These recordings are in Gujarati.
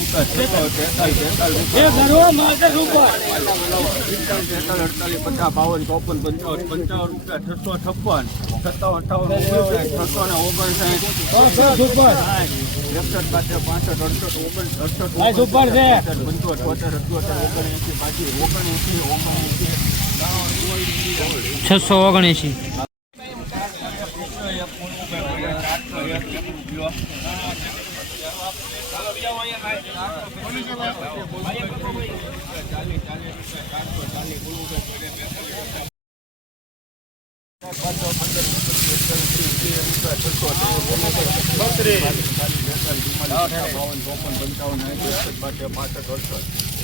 છસો, તેતાલીસ, તેતાલીસ રૂપિયા. પિસ્તાલીસ, તેતાલીસ, અડતાલીસ, પચાસ, બાવન, ચોપન, પંચાવન, પંચાવન રૂપિયા, છસો, છપ્પન, સત્તાવન, અઠાવન, ઓગણસાઠ, છસો ને ઓગણસાઠ, એકસઠ, બાસઠ, પાસઠ, અડસઠ, ઓગણ- અડસઠ, ઓગણસિત્તેર, પંચોતેર, છોતેર, અઠ્યોતેર, ઓગણએંસી, બાસી, ઓગણએંસી, ઓગણએંસી, છસો ઓગણએંસી બાવન ચોપન પંચાવન પાસઠ અડસઠ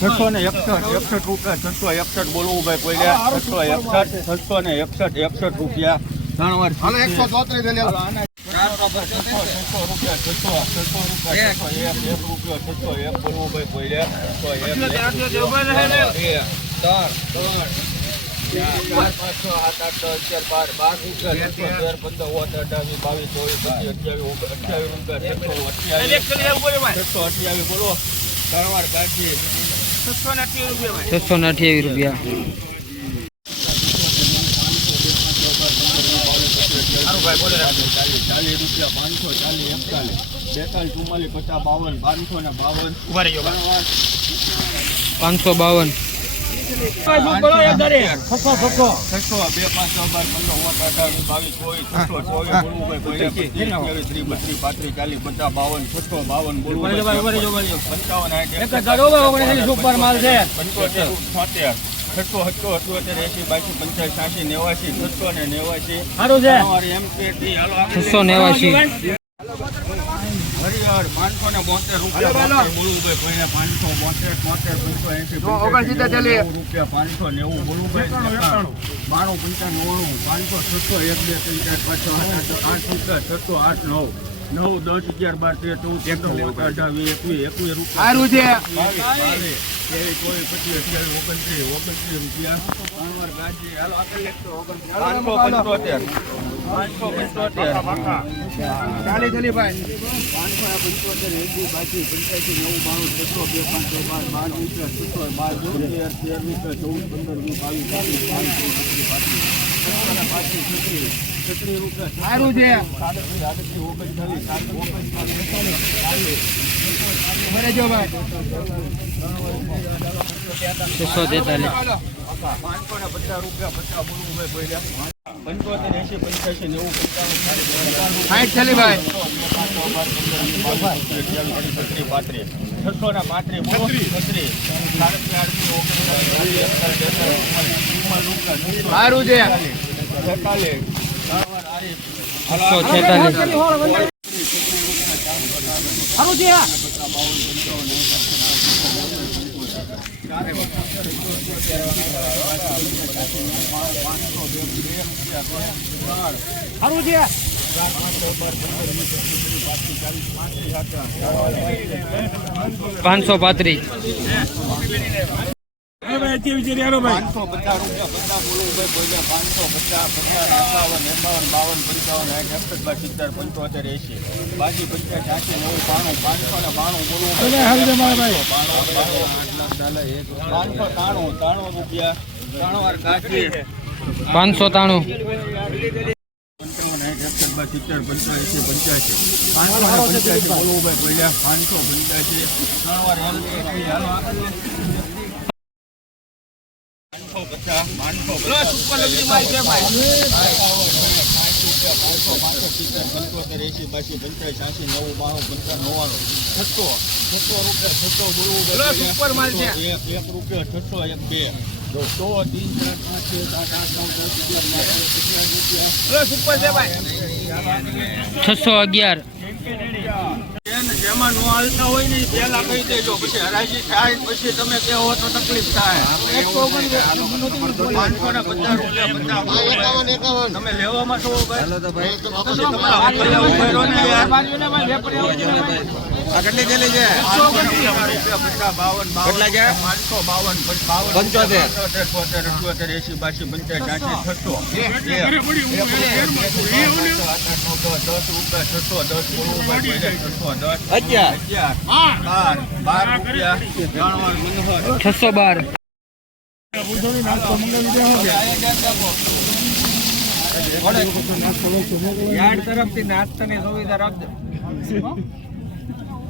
છસો ને એકસઠ એકસઠ રૂપિયા છસો એકસઠ બોલવું ભાઈ કોઈ છસો એકસઠ છસો ને એકસઠ એકસઠ રૂપિયા. ત્રણ વાર છસો રૂપિયા છસો છસો રૂપિયા છસો એક. એક રૂપિયો છસો એક બોલવું ભાઈ કોઈ છસો એક ત્રણ બોલો. ત્રણ વાર ગાંઠી છસો ને અઠ્યાવીસ રૂપિયા ચાલીસ રૂપિયા. પાંચસો ચાલીસ એકતાલીસ બેતાલીસ ચુમ્માલીસ પચાસ બાવન પાંચસો ને બાવન. પાંચસો બાવન. છસો સત્તો અઠ્યોતેર એસી બાસી પંચાસી છ્યાસી નેવાસી છસો ને નેવાસી છસો નેવાસી. બાણું નવ્વાણું પાંચસો છસો એક બે ત્રણ ચાર પાંચ છ આઠ રૂપિયા છસો આઠ નવ. નવ દસ અગિયાર બાર તેર ચૌદ પંદર અઢાર વીસ એકવીસ એકવીસ રૂપિયા. ત્રેવીસ ચોવીસ પચીસ અઠ્યાવીસ ઓગણત્રીસ ઓગણત્રીસ રૂપિયા. વાર પાંચસો પંચોતેર પાંચસો પંચોતેર પાંચસો પંચોતેર એસી બાસી પંચ્યાસી નવ બાણું છસો બે પાંચ છ બાર બાર રૂપિયા છસો બાર તેર તેર રૂપિયા ચૌદ પંદર વીસ બાવીસ બાવીસ બાવીસ પચીસ છત્રીસ છત્રીસ રૂપિયા સારું છે ચાલીસ તેતાલીસ. પાંચસો ને પચાસ રૂપિયા પચાસ બોલવું ભાઈ પંચોતેર એસી પંચ્યાસી નેવું ભાઈ. છસો ને પાંત્રીસ બોલો છત્રીસ. સાડત્રીસ આડત્રીસ ઓગણચાલીસ સારું છે. છેતાલીસ છસો પાંચસો પાંત્રીસ. પાંચસો પચાસ રૂપિયા પચાસ બોલવું ભાઈ બોલ્યા પાંચસો પચાસ પચાસ એકાવન એકાવન બાવન પંચાવન સાઠ એકસઠ સિત્તેર પંચોતેર એસી બાકી પંચાસ છ્યાસી નવું બાણું પાંચસો ને બાણું બોલવું પાંચસો ત્રાણું ત્રાણું રૂપિયા. ત્રણ વાર ગાંઠી પાંચસો ત્રાણું. સિત્તેર પંચ્યાસી પંચ્યાસી. પાંચસો પંચ્યાસી બોલવું ભાઈ બોલ્યા પાંચસો પંચ્યાસી. ત્રણ વાર પંચોતેર એસી બાસી પંચાસ છ્યાસી નવું બાણું પંચાવન નવ્વાણું છસો છસો રૂપિયા છસો બોલવું એક રૂપિયો છસો એક બે સો ત્રણ ચાર પાંચ છ સાત આઠ નવ દસ છસો અગિયાર. જેમાં નો હાલતા હોય ને ઈ પહેલા કહી દેજો પછી હરાજી થાય પછી તમે કેવો તો તકલીફ થાય. પાંચસો ને પચાસ રૂપિયા. તમે લેવામાં ભાઈ? તમારા ને. આ કેટલી થેલી છે કેટલા છે? બાવન, બાવન, પંચોતેર. અઠ્યોતેર, એંસી, બાસી, પંચાસી, છ્યાસી, છસો. દસ રૂપિયા, છસો, દસ, છસો, અગિયાર બાર, બાર રૂપિયા. છસો બાર યાર્ડ તરફથી નાસ્તાની સુવિધા રાખજો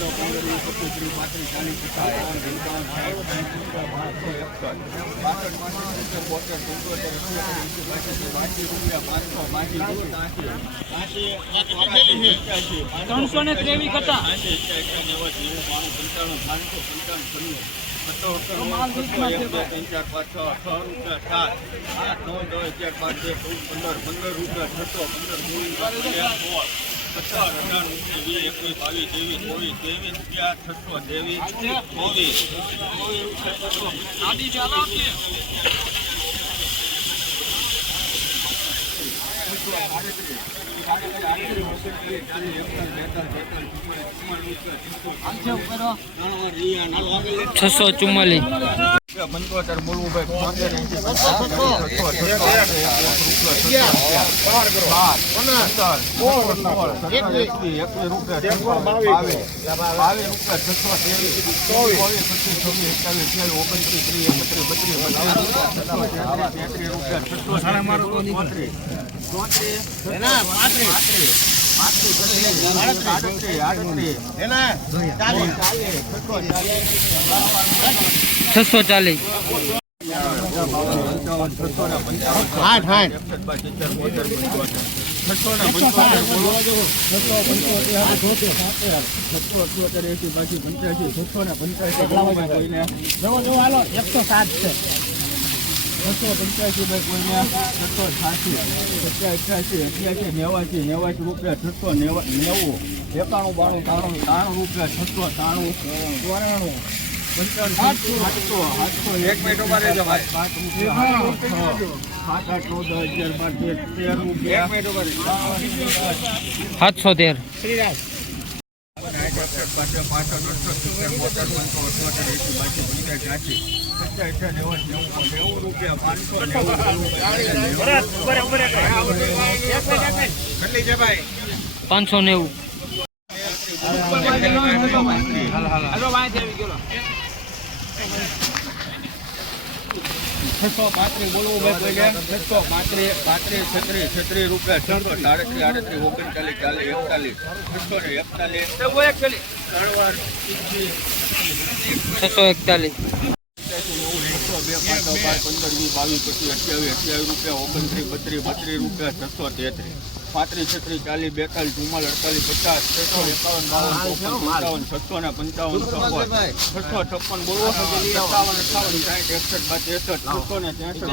એક રૂપિયા, પાંચસો, એક બોલવું ભાઈ, બોલે. સાઠ, સત્તર, બોતેર, બાસી, રૂપિયા, સાત બોલવું નવ ત્રણસો ને ત્રેવીસ હતા પંદર પંદર રૂપિયા છસો પંદર સત્તર અઢાર વીસ એકવીસ બાવીસ ત્રેવીસ ચોવીસ ત્રેવીસ રૂપિયા છસો ત્રેવીસ ચોવીસ. છસો ચુમ્માલીસ. પંચોતેર બોલવું ભાઈ રૂપિયા છસો ચાલીસ આઠ આઠ એકસો સાત છે છસો પંચ્યાસી ભાઈ કોઈને છસો છ્યાસી પચાસ અઠ્યાસી અઠ્યાસી નેવાસી નેવાસી રૂપિયા છસો નેવા નેવું એકાણું બાણું ત્રાણું ત્રાણું રૂપિયા છસો ત્રાણું ચોરાણું એક મિનિટ ઊભા રહેજો ભાઈ સાત આઠ નવ દસ અગિયાર બાર તેર. ઊભા સાતસો તેર કેટલી છે ભાઈ પાંચસો નેવું. છસો પાંત્રીસ બોલવું ભાઈ બોલે છસો પાંત્રીસ પાંત્રીસ છત્રીસ છત્રીસ રૂપિયા છસો સાડત્રીસ આડત્રીસ ઓગણચાલીસ ચાલીસ એકતાલીસ છસો ને એકતાલીસ. છસો એકતાલીસ. પંદર વીસ બાવીસ પચીસ અઠ્યાવીસ અઠ્યાવીસ રૂપિયા ઓગણત્રીસ બત્રીસ બત્રીસ રૂપિયા છસો તેત્રીસ. પાંત્રીસ છત્રીસ ચાલીસ બેતાલીસ ચુમ્માલીસ અડતાલીસ પચાસ છસો એકાવન બાવન છસો ને પંચાવન છસો છપ્પન બોલો. સત્તાવન અઠાવન સાઠ એકસઠ બાદ ત્રેસઠ છસો ને ત્રેસઠ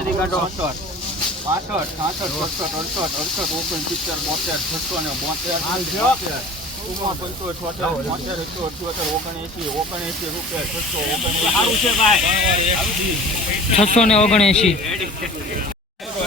પાસઠ પાસઠ સાસઠ સડસઠ અડસઠ અડસઠ ઓગણસિત્તેર બોતેર છસો ને બોતેર. બોતેર પંચો છોતેર એકસો અઠ્યોતેર ઓગણએંસી ઓગણએંસી રૂપિયા છસો ઓગણએંસી છસો ને ઓગણએંશી. ચાલીસ